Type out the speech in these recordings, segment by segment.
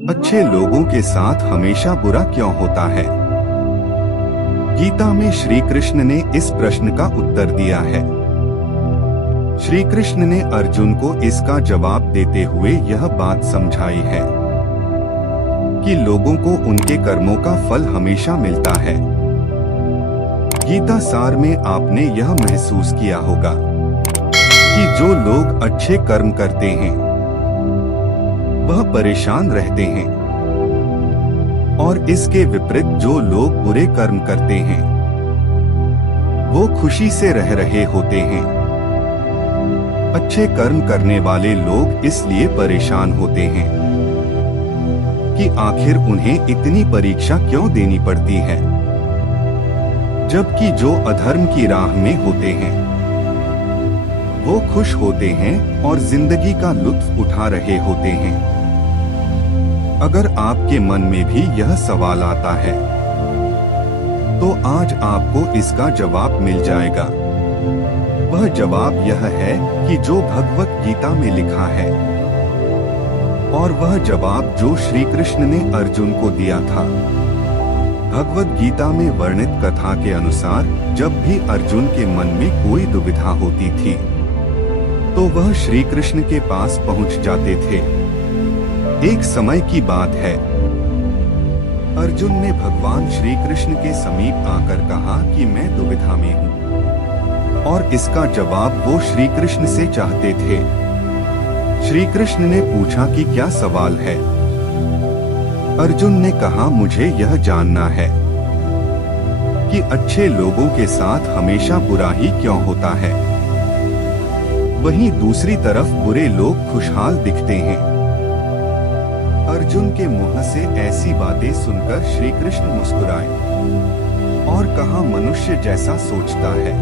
अच्छे लोगों के साथ हमेशा बुरा क्यों होता है? गीता में श्री कृष्ण ने इस प्रश्न का उत्तर दिया है। श्री कृष्ण ने अर्जुन को इसका जवाब देते हुए यह बात समझाई है कि लोगों को उनके कर्मों का फल हमेशा मिलता है। गीता सार में आपने यह महसूस किया होगा कि जो लोग अच्छे कर्म करते हैं वह परेशान रहते हैं, और इसके विपरीत जो लोग बुरे कर्म करते हैं वो खुशी से रह रहे होते हैं। अच्छे कर्म करने वाले लोग इसलिए परेशान होते हैं कि आखिर उन्हें इतनी परीक्षा क्यों देनी पड़ती है, जबकि जो अधर्म की राह में होते हैं वो खुश होते हैं और जिंदगी का लुत्फ उठा रहे होते हैं। अगर आपके मन में भी यह सवाल आता है तो आज आपको इसका जवाब मिल जाएगा। वह जवाब यह है कि जो भगवत गीता में लिखा है, और वह जवाब जो श्री कृष्ण ने अर्जुन को दिया था। भगवत गीता में वर्णित कथा के अनुसार जब भी अर्जुन के मन में कोई दुविधा होती थी तो वह श्री कृष्ण के पास पहुंच जाते थे। एक समय की बात है, अर्जुन ने भगवान श्री कृष्ण के समीप आकर कहा कि मैं दुविधा में हूँ, और इसका जवाब वो श्री कृष्ण से चाहते थे। श्री कृष्ण ने पूछा कि क्या सवाल है? अर्जुन ने कहा, मुझे यह जानना है कि अच्छे लोगों के साथ हमेशा बुरा ही क्यों होता है, वहीं दूसरी तरफ बुरे लोग खुशहाल दिखते हैं। अर्जुन के मुंह से ऐसी बातें सुनकर श्री कृष्ण मुस्कुराए और कहा, मनुष्य जैसा सोचता है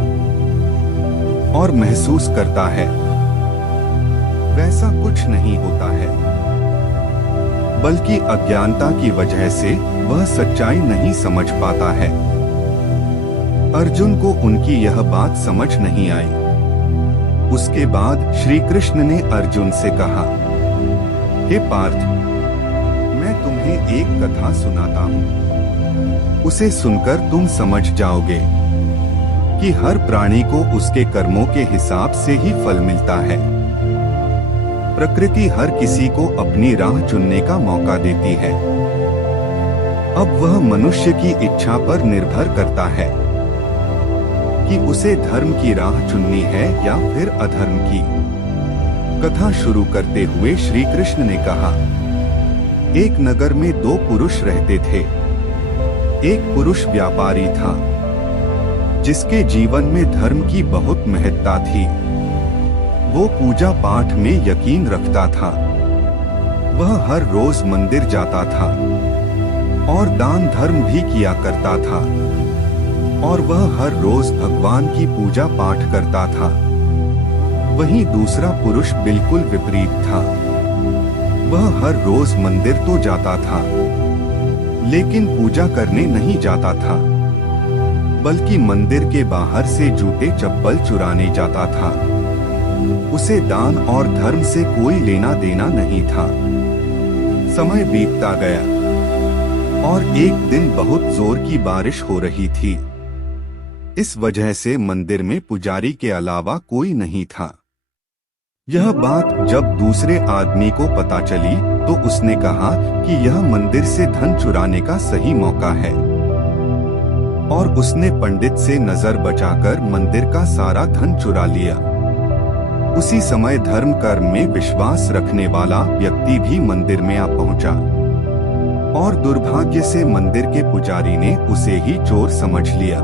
और महसूस करता है वैसा कुछ नहीं होता है, बल्कि अज्ञानता की वजह से वह सच्चाई नहीं समझ पाता है। अर्जुन को उनकी यह बात समझ नहीं आई। उसके बाद श्री कृष्ण ने अर्जुन से कहा, हे पार्थ, मैं तुम्हें एक कथा सुनाता हूँ। उसे सुनकर तुम समझ जाओगे कि हर प्राणी को उसके कर्मों के हिसाब से ही फल मिलता है। प्रकृति हर किसी को अपनी राह चुनने का मौका देती है। अब वह मनुष्य की इच्छा पर निर्भर करता है कि उसे धर्म की राह चुननी है या फिर अधर्म की। कथा शुरू करते हुए श्री कृष्ण ने कहा, एक नगर में दो पुरुष रहते थे। एक पुरुष व्यापारी था जिसके जीवन में धर्म की बहुत महत्ता थी। वो पूजा पाठ में यकीन रखता था। वह हर रोज मंदिर जाता था और दान धर्म भी किया करता था, और वह हर रोज भगवान की पूजा पाठ करता था। वहीं दूसरा पुरुष बिल्कुल विपरीत था। वह हर रोज मंदिर तो जाता था, लेकिन पूजा करने नहीं जाता था, बल्कि मंदिर के बाहर से जूते चप्पल चुराने जाता था। उसे दान और धर्म से कोई लेना देना नहीं था। समय बीतता गया और एक दिन बहुत जोर की बारिश हो रही थी। इस वजह से मंदिर में पुजारी के अलावा कोई नहीं था। यह बात जब दूसरे आदमी को पता चली तो उसने कहा कि यह मंदिर से धन चुराने का सही मौका है, और उसने पंडित से नजर बचाकर मंदिर का सारा धन चुरा लिया। उसी समय धर्म कर्म में विश्वास रखने वाला व्यक्ति भी मंदिर में आ पहुंचा, और दुर्भाग्य से मंदिर के पुजारी ने उसे ही चोर समझ लिया,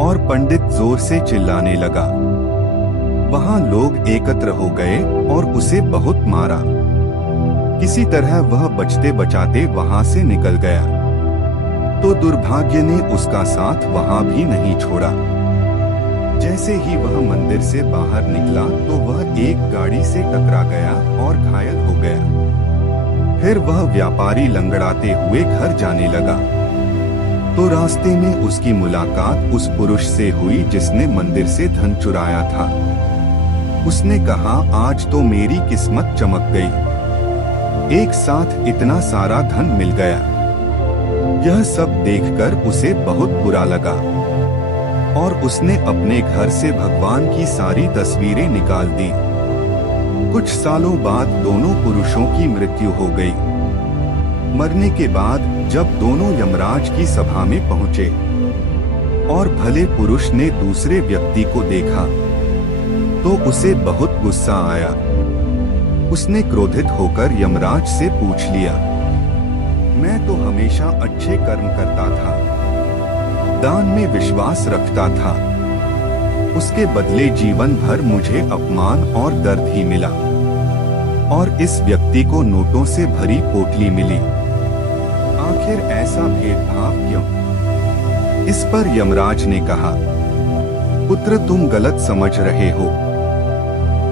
और पंडित जोर से चिल्लाने लगा। वहां लोग एकत्र हो गए और उसे बहुत मारा। किसी तरह वह बचते बचाते वहां से निकल गया, तो दुर्भाग्य ने उसका साथ वहां भी नहीं छोड़ा। जैसे ही वह मंदिर से बाहर निकला तो वह एक गाड़ी से टकरा गया और घायल हो गया। फिर वह व्यापारी लंगड़ाते हुए घर जाने लगा, तो रास्ते में उसकी मुलाकात उस पुरुष से हुई जिसने मंदिर से धन चुराया था। उसने कहा, आज तो मेरी किस्मत चमक गई। एक साथ इतना सारा धन मिल गया। यह सब देखकर उसे बहुत बुरा लगा और उसने अपने घर से भगवान की सारी तस्वीरें निकाल दी। कुछ सालों बाद दोनों पुरुषों की मृत्यु हो गई। मरने के बाद जब दोनों यमराज की सभा में पहुंचे और भले पुरुष ने दूसरे व्यक्ति को देखा तो उसे बहुत गुस्सा आया। उसने क्रोधित होकर यमराज से पूछ लिया, मैं तो हमेशा अच्छे कर्म करता था, दान में विश्वास रखता था, उसके बदले जीवन भर मुझे अपमान और दर्द ही मिला और इस व्यक्ति को नोटों से भरी पोटली मिली। आखिर ऐसा भेदभाव क्यों? इस पर यमराज ने कहा, पुत्र तुम गलत समझ रहे हो।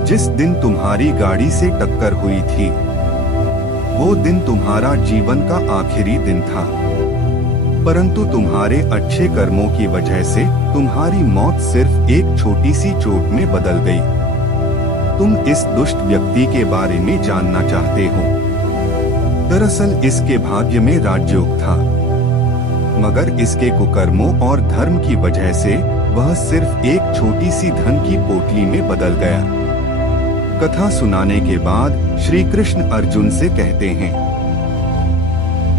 जिस दिन तुम्हारी गाड़ी से टक्कर हुई थी वो दिन तुम्हारा जीवन का आखिरी दिन था, परंतु तुम्हारे अच्छे कर्मों की वजह से तुम्हारी मौत सिर्फ एक छोटी सी चोट में बदल गई। तुम इस दुष्ट व्यक्ति के बारे में जानना चाहते हो। दरअसल इसके भाग्य में राजयोग था, मगर इसके कुकर्मों और धर्म की वजह से वह सिर्फ एक छोटी सी धन की पोटली में बदल गया। कथा सुनाने के बाद श्री कृष्ण अर्जुन से कहते हैं,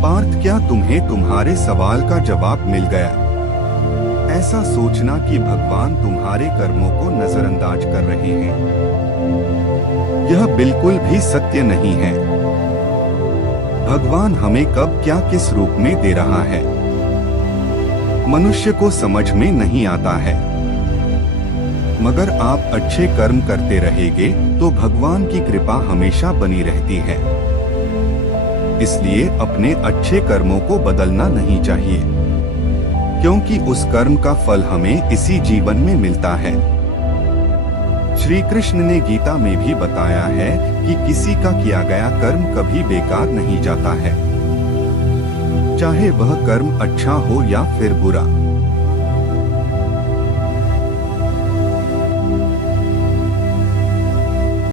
पार्थ क्या तुम्हें तुम्हारे सवाल का जवाब मिल गया? ऐसा सोचना कि भगवान तुम्हारे कर्मों को नजरअंदाज कर रहे हैं, यह बिल्कुल भी सत्य नहीं है। भगवान हमें कब क्या किस रूप में दे रहा है मनुष्य को समझ में नहीं आता है, मगर आप अच्छे कर्म करते रहेंगे तो भगवान की कृपा हमेशा बनी रहती है। इसलिए अपने अच्छे कर्मों को बदलना नहीं चाहिए, क्योंकि उस कर्म का फल हमें इसी जीवन में मिलता है। श्री कृष्ण ने गीता में भी बताया है कि किसी का किया गया कर्म कभी बेकार नहीं जाता है, चाहे वह कर्म अच्छा हो या फिर बुरा।